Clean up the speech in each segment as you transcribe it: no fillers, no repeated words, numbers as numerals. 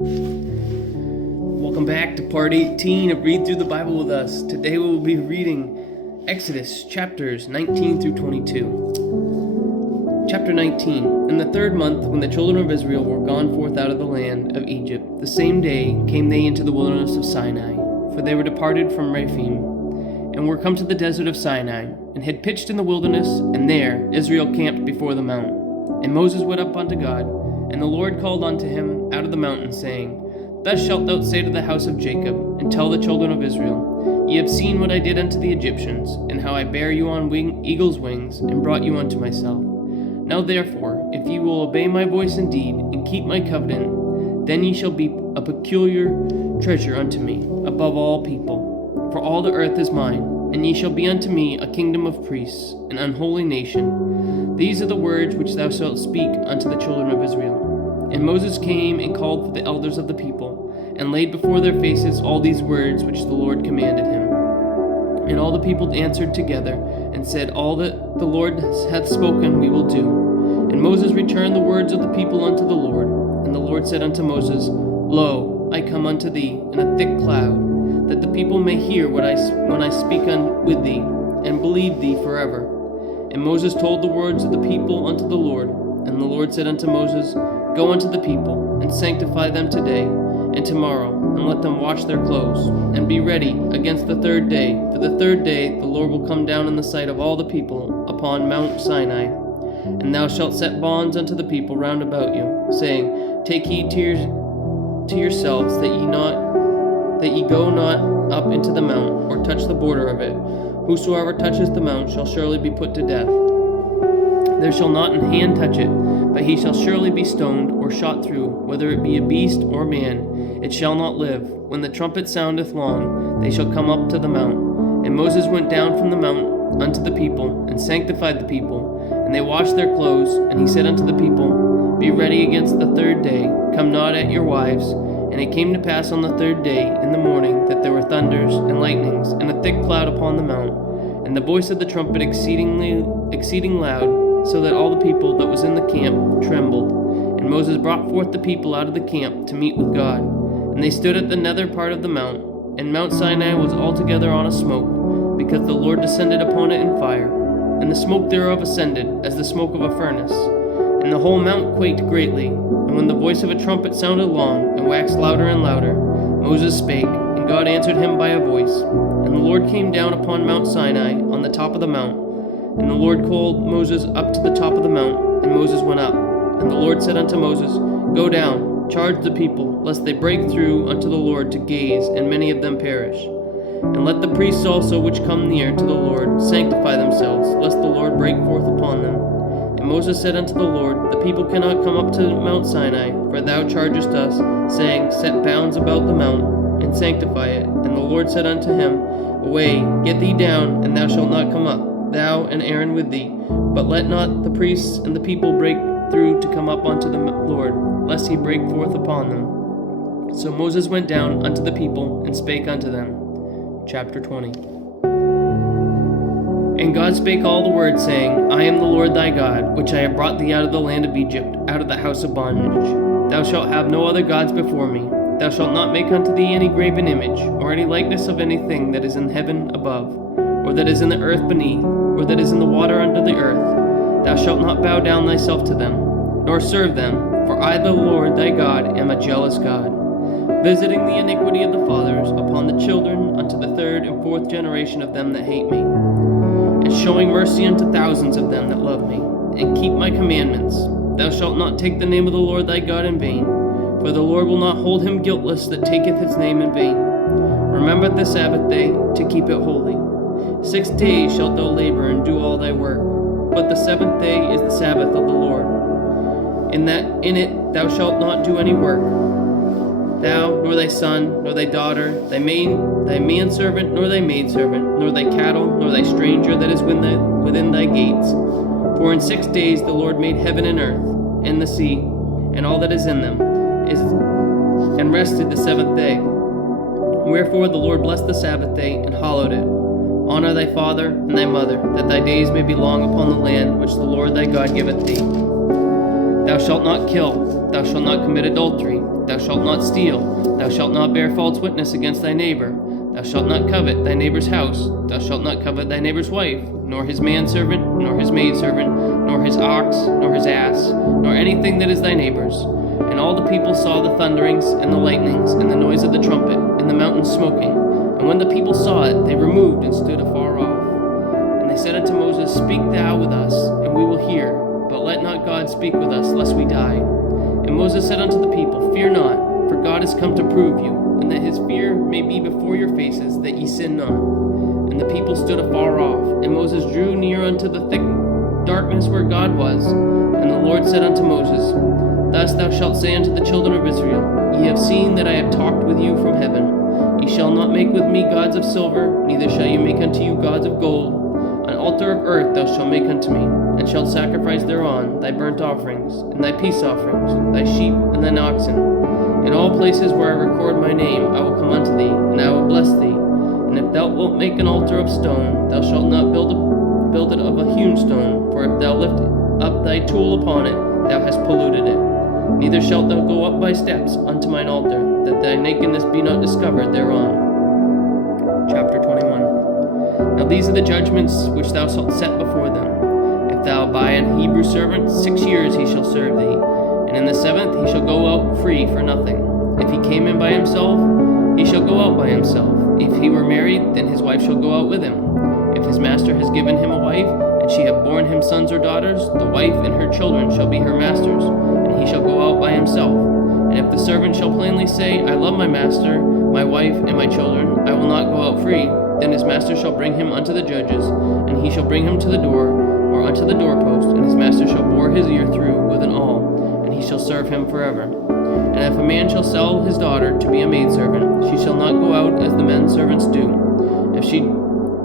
Welcome back to part 18 of Read Through the Bible with us. Today we will be reading Exodus chapters 19 through 22. Chapter 19. In the 3rd month, when the children of Israel were gone forth out of the land of Egypt, the same day came they into the wilderness of Sinai, for they were departed from Rephidim, and were come to the desert of Sinai, and had pitched in the wilderness, and there Israel camped before the mount. And Moses went up unto God, and the Lord called unto him out of the mountain, saying, Thus shalt thou say to the house of Jacob, and tell the children of Israel, Ye have seen what I did unto the Egyptians, and how I bare you on eagle's wings, and brought you unto myself. Now therefore, if ye will obey my voice indeed, and keep my covenant, then ye shall be a peculiar treasure unto me, above all people. For all the earth is mine, and ye shall be unto me a kingdom of priests, an unholy nation. These are the words which thou shalt speak unto the children of Israel. And Moses came and called for the elders of the people, and laid before their faces all these words which the Lord commanded him. And all the people answered together, and said, All that the Lord hath spoken we will do. And Moses returned the words of the people unto the Lord. And the Lord said unto Moses, Lo, I come unto thee in a thick cloud, that the people may hear when I speak with thee, and believe thee forever. And Moses told the words of the people unto the Lord. And the Lord said unto Moses, Go unto the people, and sanctify them today and tomorrow, and let them wash their clothes, and be ready against the 3rd day. For the 3rd day the Lord will come down in the sight of all the people upon Mount Sinai. And thou shalt set bonds unto the people round about you, saying, Take heed to yourselves that ye go not up into the mount, or touch the border of it. Whosoever touches the mount shall surely be put to death. There shall not an hand touch it, but he shall surely be stoned or shot through, whether it be a beast or man, it shall not live. When the trumpet soundeth long, they shall come up to the mount. And Moses went down from the mount unto the people, and sanctified the people, and they washed their clothes. And he said unto the people, Be ready against the 3rd day, come not at your wives. And it came to pass on the 3rd day in the morning that there were thunders and lightnings, and a thick cloud upon the mount, and the voice of the trumpet exceeding loud, so that all the people that was in the camp trembled. And Moses brought forth the people out of the camp to meet with God. And they stood at the nether part of the mount, and Mount Sinai was altogether on a smoke, because the Lord descended upon it in fire, and the smoke thereof ascended as the smoke of a furnace. And the whole mount quaked greatly. And when the voice of a trumpet sounded long, and waxed louder and louder, Moses spake, and God answered him by a voice. And the Lord came down upon Mount Sinai on the top of the mount. And the Lord called Moses up to the top of the mount, and Moses went up. And the Lord said unto Moses, Go down, charge the people, lest they break through unto the Lord to gaze, and many of them perish. And let the priests also which come near to the Lord sanctify themselves, lest the Lord break forth upon them. And Moses said unto the Lord, The people cannot come up to Mount Sinai, for thou chargest us, saying, Set bounds about the mount, and sanctify it. And the Lord said unto him, Away, get thee down, and thou shalt not come up, thou and Aaron with thee, but let not the priests and the people break through to come up unto the Lord, lest he break forth upon them. So Moses went down unto the people, and spake unto them. Chapter 20. And God spake all the words, saying, I am the Lord thy God, which I have brought thee out of the land of Egypt, out of the house of bondage. Thou shalt have no other gods before me. Thou shalt not make unto thee any graven image, or any likeness of anything that is in heaven above, or that is in the earth beneath, or that is in the water under the earth. Thou shalt not bow down thyself to them, nor serve them, for I, the Lord thy God, am a jealous God, visiting the iniquity of the fathers upon the children unto the 3rd and 4th generation of them that hate me, and showing mercy unto thousands of them that love me, and keep my commandments. Thou shalt not take the name of the Lord thy God in vain, for the Lord will not hold him guiltless that taketh his name in vain. Remember the Sabbath day to keep it holy. 6 days shalt thou labor and do all thy work, but the 7th day is the Sabbath of the Lord. In it thou shalt not do any work, thou, nor thy son, nor thy daughter, thy manservant, nor thy maidservant, nor thy cattle, nor thy stranger that is within thy gates. For in 6 days the Lord made heaven and earth, and the sea, and all that is in them, and rested the 7th day. Wherefore the Lord blessed the Sabbath day, and hallowed it. Honor thy father and thy mother, that thy days may be long upon the land which the Lord thy God giveth thee. Thou shalt not kill, thou shalt not commit adultery, thou shalt not steal, thou shalt not bear false witness against thy neighbor, thou shalt not covet thy neighbor's house, thou shalt not covet thy neighbor's wife, nor his manservant, nor his maidservant, nor his ox, nor his ass, nor anything that is thy neighbor's. And all the people saw the thunderings, and the lightnings, and the noise of the trumpet, and the mountain smoking. And when the people saw it, they removed and stood afar off. And they said unto Moses, Speak thou with us, and we will hear, but let not God speak with us, lest we die. And Moses said unto the people, Fear not, for God is come to prove you, and that his fear may be before your faces, that ye sin not. And the people stood afar off, and Moses drew near unto the thick darkness where God was. And the Lord said unto Moses, Thus thou shalt say unto the children of Israel, Ye have seen that I have talked with you from heaven. Ye shall not make with me gods of silver, neither shall ye make unto you gods of gold. An altar of earth thou shalt make unto me, and shalt sacrifice thereon thy burnt offerings, and thy peace offerings, thy sheep, and thine oxen. In all places where I record my name I will come unto thee, and I will bless thee. And if thou wilt make an altar of stone, thou shalt not build it of a hewn stone, for if thou lift up thy tool upon it, thou hast polluted it. Neither shalt thou go up by steps unto mine altar, that thy nakedness be not discovered thereon. Chapter 21. Now these are the judgments which thou shalt set before them. If thou buy an Hebrew servant, 6 years he shall serve thee, and in the 7th he shall go out free for nothing. If he came in by himself, he shall go out by himself. If he were married, then his wife shall go out with him. If his master has given him a wife, and she have borne him sons or daughters, the wife and her children shall be her master's, and he shall go out by himself. And if the servant shall plainly say, I love my master, my wife, and my children, I will not go out free, then his master shall bring him unto the judges, and he shall bring him to the door, or unto the doorpost, and his master shall bore his ear through with an awl, and he shall serve him forever. And if a man shall sell his daughter to be a maidservant, she shall not go out as the men servants do. If she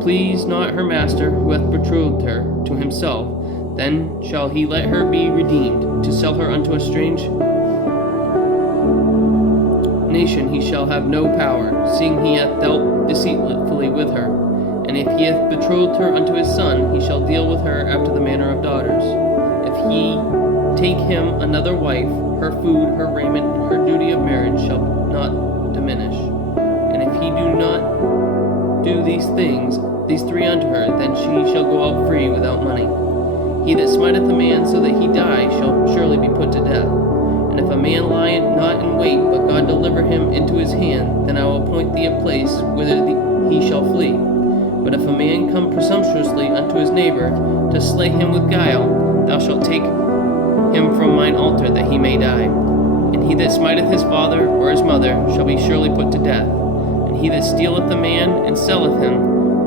please not her master who hath betrothed her to himself, then shall he let her be redeemed. To sell her unto a strange nation he shall have no power, seeing he hath dealt deceitfully with her. And if he hath betrothed her unto his son, he shall deal with her after the manner of daughters. If he take him another wife, her food, her raiment, and her duty of marriage shall not diminish. And if he do not do these things, these 3 unto her, then she shall go out free without money. He that smiteth a man so that he die shall surely be put to death. And if a man lie not in wait, but God deliver him into his hand, then I will appoint thee a place whither he shall flee. But if a man come presumptuously unto his neighbor to slay him with guile, thou shalt take him from mine altar, that he may die. And he that smiteth his father or his mother shall be surely put to death. And he that stealeth a man and selleth him,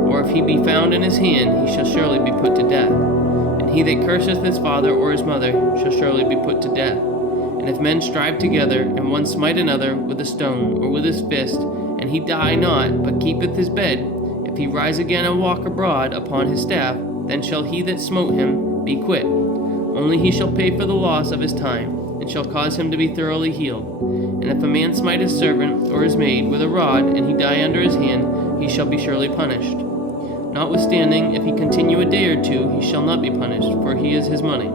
or if he be found in his hand, he shall surely be put to death. And he that curseth his father or his mother shall surely be put to death. And if men strive together, and one smite another with a stone or with his fist, and he die not, but keepeth his bed, if he rise again and walk abroad upon his staff, then shall he that smote him be quit. Only he shall pay for the loss of his time, and shall cause him to be thoroughly healed. And if a man smite his servant or his maid with a rod, and he die under his hand, he shall be surely punished. Notwithstanding, if he continue a day or 2, he shall not be punished, for he is his money.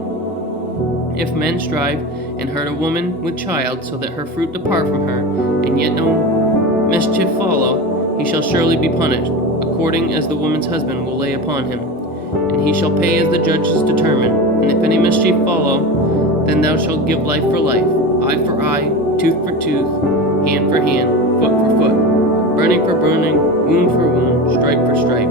If men strive and hurt a woman with child, so that her fruit depart from her, and yet no mischief follow, he shall surely be punished, according as the woman's husband will lay upon him. And he shall pay as the judges determine. And if any mischief follow, then thou shalt give life for life, eye for eye, tooth for tooth, hand for hand, foot for foot, burning for burning, wound for wound, stripe for stripe.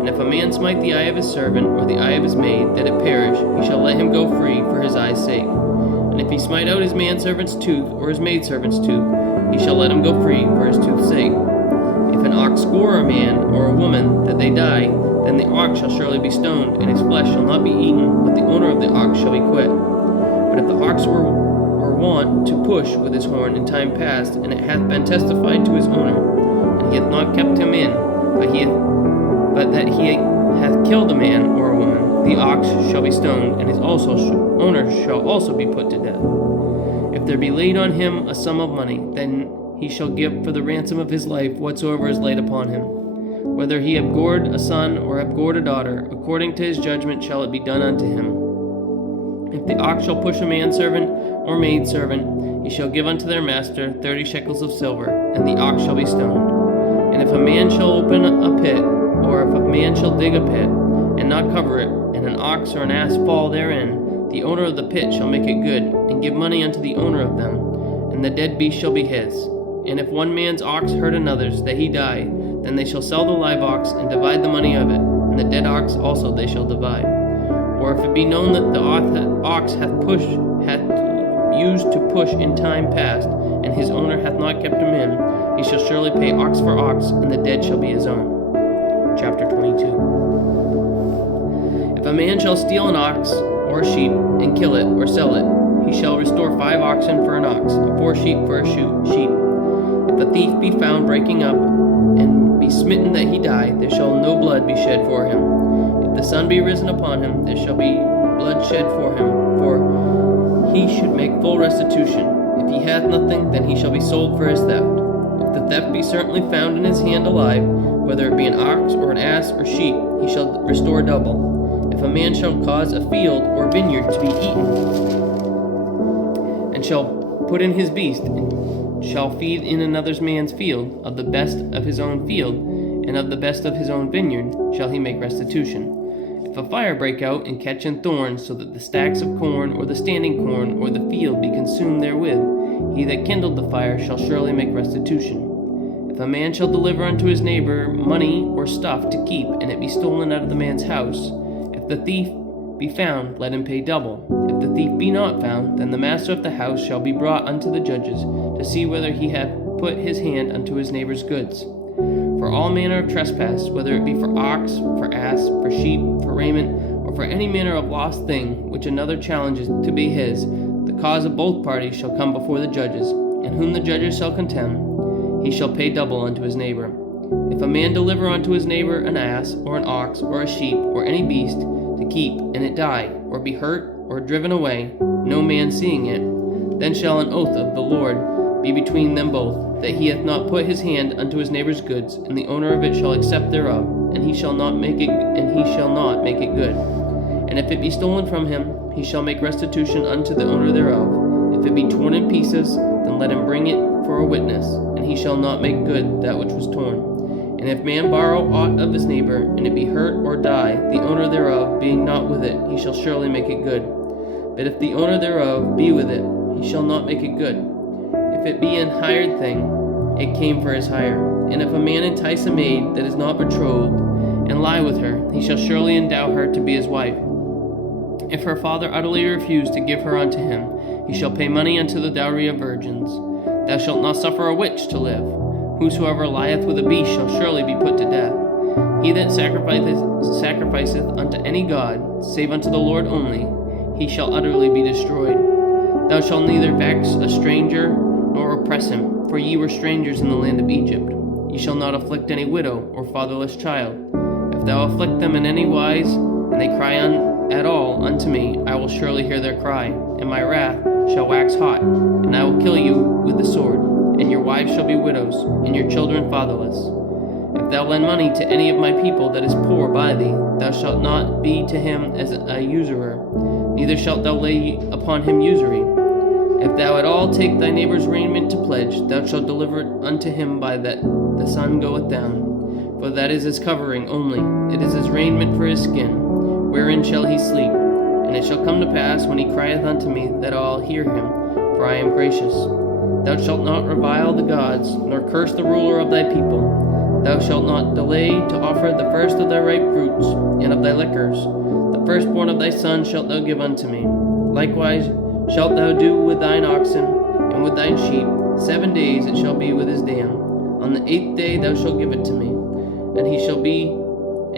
And if a man smite the eye of his servant, or the eye of his maid, that it perish, he shall let him go free for his eye's sake. And if he smite out his manservant's tooth, or his maidservant's tooth, he shall let him go free for his tooth's sake. If an ox gore a man or a woman, that they die, then the ox shall surely be stoned, and his flesh shall not be eaten, but the owner of the ox shall be quit. But if the ox were wont to push with his horn in time past, and it hath been testified to his owner, and he hath not kept him in, but that he hath killed a man or a woman, the ox shall be stoned, and his owner shall also be put to death. If there be laid on him a sum of money, then he shall give for the ransom of his life whatsoever is laid upon him. Whether he have gored a son or have gored a daughter, according to his judgment shall it be done unto him. If the ox shall push a manservant or maidservant, he shall give unto their master 30 shekels of silver, and the ox shall be stoned. And if a man shall open a pit, or if a man shall dig a pit, and not cover it, and an ox or an ass fall therein, the owner of the pit shall make it good, and give money unto the owner of them, and the dead beast shall be his. And if one man's ox hurt another's, that he die, then they shall sell the live ox, and divide the money of it, and the dead ox also they shall divide. Or if it be known that the ox hath used to push in time past, and his owner hath not kept him in, he shall surely pay ox for ox, and the dead shall be his own. Chapter 22. If a man shall steal an ox or a sheep, and kill it or sell it, he shall restore 5 oxen for an ox, and 4 sheep for a sheep. If a thief be found breaking up, and be smitten that he die, there shall no blood be shed for him. If the sun be risen upon him, there shall be blood shed for him, for he should make full restitution. If he hath nothing, then he shall be sold for his theft. If the theft be certainly found in his hand alive, whether it be an ox or an ass or sheep, he shall restore double. If a man shall cause a field or vineyard to be eaten, and shall put in his beast, and shall feed in another man's field, of the best of his own field, and of the best of his own vineyard, shall he make restitution. If a fire break out and catch in thorns, so that the stacks of corn, or the standing corn, or the field be consumed therewith, he that kindled the fire shall surely make restitution. If a man shall deliver unto his neighbor money or stuff to keep, and it be stolen out of the man's house, if the thief be found, let him pay double. If the thief be not found, then the master of the house shall be brought unto the judges, to see whether he hath put his hand unto his neighbor's goods. For all manner of trespass, whether it be for ox, for ass, for sheep, for raiment, or for any manner of lost thing, which another challenges to be his, the cause of both parties shall come before the judges, and whom the judges shall condemn, he shall pay double unto his neighbor. If a man deliver unto his neighbor an ass, or an ox, or a sheep, or any beast, to keep, and it die, or be hurt, or driven away, no man seeing it, then shall an oath of the Lord be between them both, that he hath not put his hand unto his neighbor's goods, and the owner of it shall accept thereof, and he shall not make it good. And if it be stolen from him, he shall make restitution unto the owner thereof. If it be torn in pieces, then let him bring it for a witness, and he shall not make good that which was torn. And if man borrow aught of his neighbor, and it be hurt or die, the owner thereof being not with it, he shall surely make it good. But if the owner thereof be with it, he shall not make it good. If it be an hired thing, it came for his hire. And if a man entice a maid that is not betrothed, and lie with her, he shall surely endow her to be his wife. If her father utterly refuse to give her unto him, he shall pay money unto the dowry of virgins. Thou shalt not suffer a witch to live. Whosoever lieth with a beast shall surely be put to death. He that sacrificeth unto any god, save unto the Lord only, he shall utterly be destroyed. Thou shalt neither vex a stranger, nor oppress him, for ye were strangers in the land of Egypt. Ye shall not afflict any widow or fatherless child. If thou afflict them in any wise, and they cry at all unto me, I will surely hear their cry, and my wrath shall wax hot, and I will kill you with the sword, and your wives shall be widows, and your children fatherless. If thou lend money to any of my people that is poor by thee, thou shalt not be to him as a usurer, neither shalt thou lay upon him usury. If thou at all take thy neighbor's raiment to pledge, thou shalt deliver it unto him by that the sun goeth down. For that is his covering only, it is his raiment for his skin, wherein shall he sleep. And it shall come to pass, when he crieth unto me, that I'll hear him, for I am gracious. Thou shalt not revile the gods, nor curse the ruler of thy people. Thou shalt not delay to offer the first of thy ripe fruits, and of thy liquors. The firstborn of thy sons shalt thou give unto me. Likewise shalt thou do with thine oxen, and with thine sheep. 7 days it shall be with his dam. On the 8th day thou shalt give it to me, and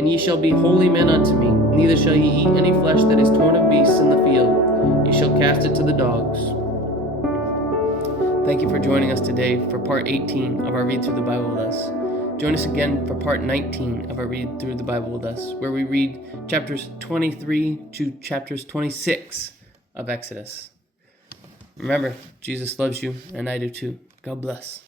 ye shall be holy men unto me. Neither shall ye eat any flesh that is torn of beasts in the field. Ye shall cast it to the dogs. Thank you for joining us today for part 18 of our Read Through the Bible with us. Join us again for part 19 of our Read Through the Bible with us, where we read chapters 23 to chapters 26 of Exodus. Remember, Jesus loves you, and I do too. God bless.